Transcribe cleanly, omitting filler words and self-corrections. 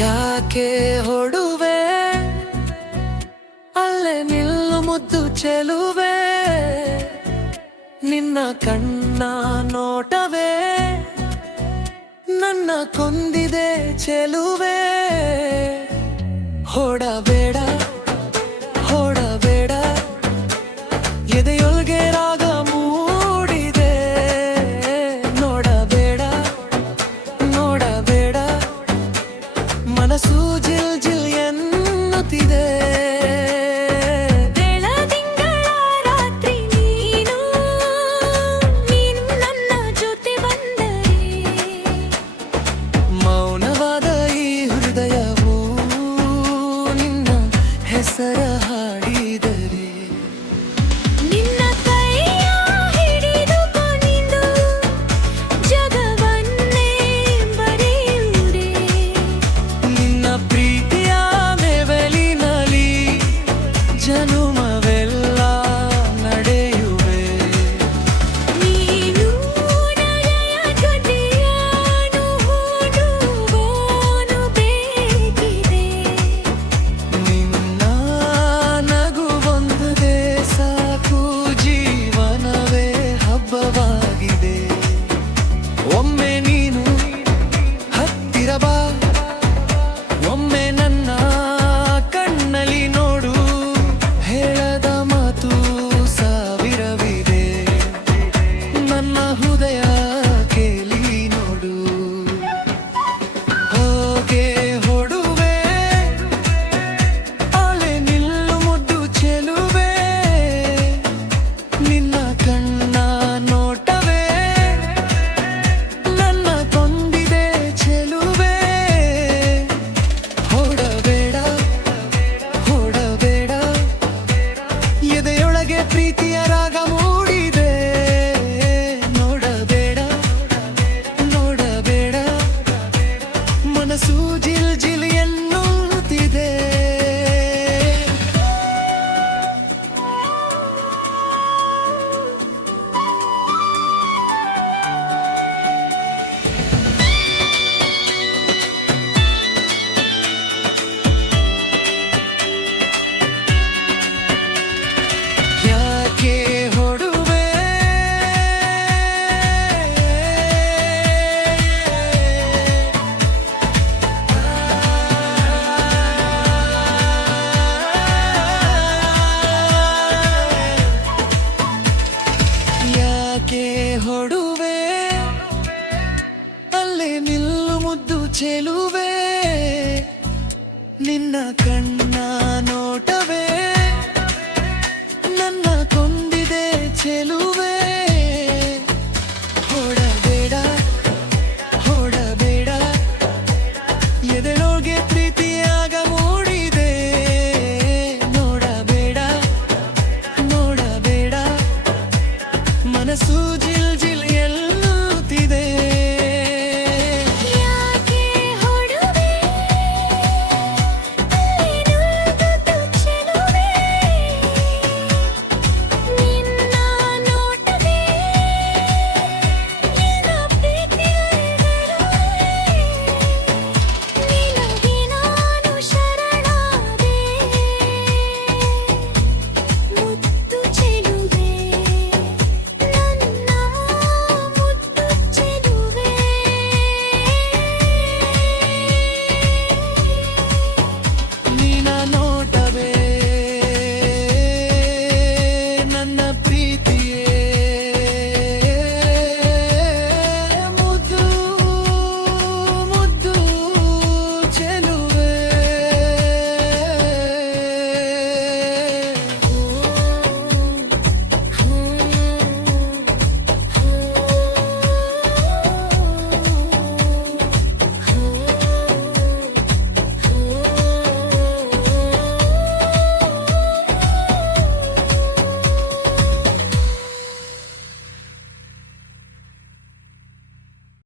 ಯಾಕೆ ಹೊಡುವೆ ಅಲ್ಲೇ ನಿಲ್ಲು ಮುದ್ದು ಚೆಲುವೆ, ನಿನ್ನ ಕಣ್ಣ ನೋಟವೇ ನನ್ನ ಕೊಂದಿದೆ ಚೆಲುವೆ. ಹೊಡಬೇಡ ಹೊಡಬೇಡ ಎದೆಯೊಳಗೆ ರಾಗ ಮೂಡಿದೆ, ನೋಡಬೇಡ ನೋಡಬೇಡ ಮನಸ್ಸು ಜಿಲ್ ಜಿಲ್ ಎನ್ನುತ್ತಿದೆ. ಮೌನವಾದ ಈ ಹೃದಯವು ನಿನ್ನ ಹೆಸರ ಹಾಡಿದರೆ, ನಿನ್ನ ಕೈಯ ಹಿಡಿದುಕೊಂಡು ಜಗವನ್ನೇ ಬರೆಯುವುದೇ, ನಿನ್ನ ಪ್ರೀತಿಯ ನೆವಲಿನಲ್ಲಿ ಜನುಮವೆಲ್ಲ ನಡೆಯುವೆ. ನೀನು ನಗೆಯ ಜೊತೆಯಾನು ಹೂಡುವನು ಬೇಕಿದೆ. ನಿನ್ನ ನಗುವೊಂದೇ ಸಾಕು, ಜೀವನವೇ ಹಬ್ಬವಾಗಿದೆ. ಒಮ್ಮೆ ನೀನು ಹತ್ತಿರ ಬಾ, ಒಮ್ಮೆ ನನ್ನ ಕಣ್ಣಲ್ಲಿ ನೋಡು, ಹೇಳದ ಮಾತು ಸಾವಿರವಿದೆ, ನನ್ನ ಹೃದಯ ಕೇಳಿ ನೋಡು. ಹೋಗೆ ಹೊಡುವೆ ಅಲೆ ನಿಲ್ಲು ಮುದ್ದು ಚೆಲುವೆ, ನಿನ್ನ ಕಣ್ಣ ನೋಟವೇ ನನ್ನ ಕೊಂದಿದೆ ಚೆಲುವೆ. ಹೊಡಬೇಡ ಹೊಡಬೇಡ ಎದೆಯೊಳಗೆ ಪ್ರೀತಿಯ ರಾಗ ಮೂಡಿದೆ, ನೋಡಬೇಡ ನೋಡಬೇಡ ಮನಸ್ಸು ಜಿಲ್ ಜಿಲ್ ಎನ್ನುತ್ತಿದೆ. ಯಾಕೆ ಹೊಡುವೆ ಯಾಕೆ ಹೊಡುವೆ ಅಲ್ಲೇ ನಿಲ್ಲು ಮುದ್ದು ಚೆಲುವೆ, ನಿನ್ನ ಕಣ್ಣ